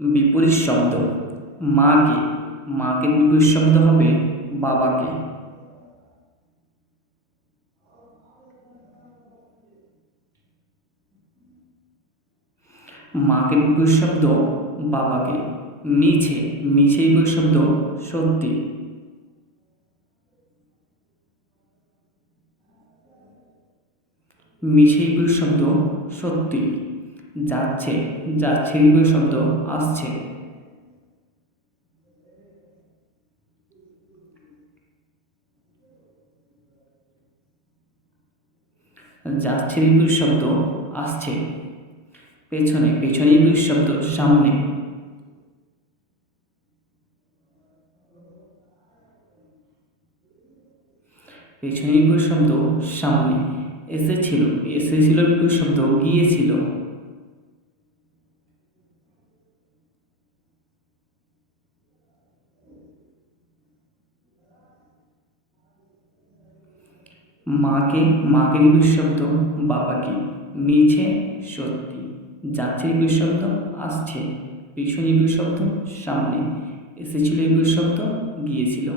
বিপরীত শব্দ। মাকে। মাকে বিপরীত শব্দ হবে বাবাকে। মাকে বিপরীত শব্দ বাবাকে। মিছে। মিছে বিপরীত শব্দ সত্যি। মিছে বিপরীত শব্দ সত্যি। যাচ্ছে যাচ্ছে বিপরীত শব্দ আসছে। যাচ্ছে বিপরীত শব্দ আসছে। পেছনে পেছনে বিপরীত শব্দ সামনে। পেছনে বিপরীত শব্দ সামনে। এসেছিল এসেছিল বিপরীত শব্দ গিয়েছিল। মাকে মাকে শব্দ বাবাকে। মিছে সত্যি। যাচ্ছে শব্দ আসছে। পিছনে শব্দ সামনে। এসেছিল শব্দ গিয়েছিল।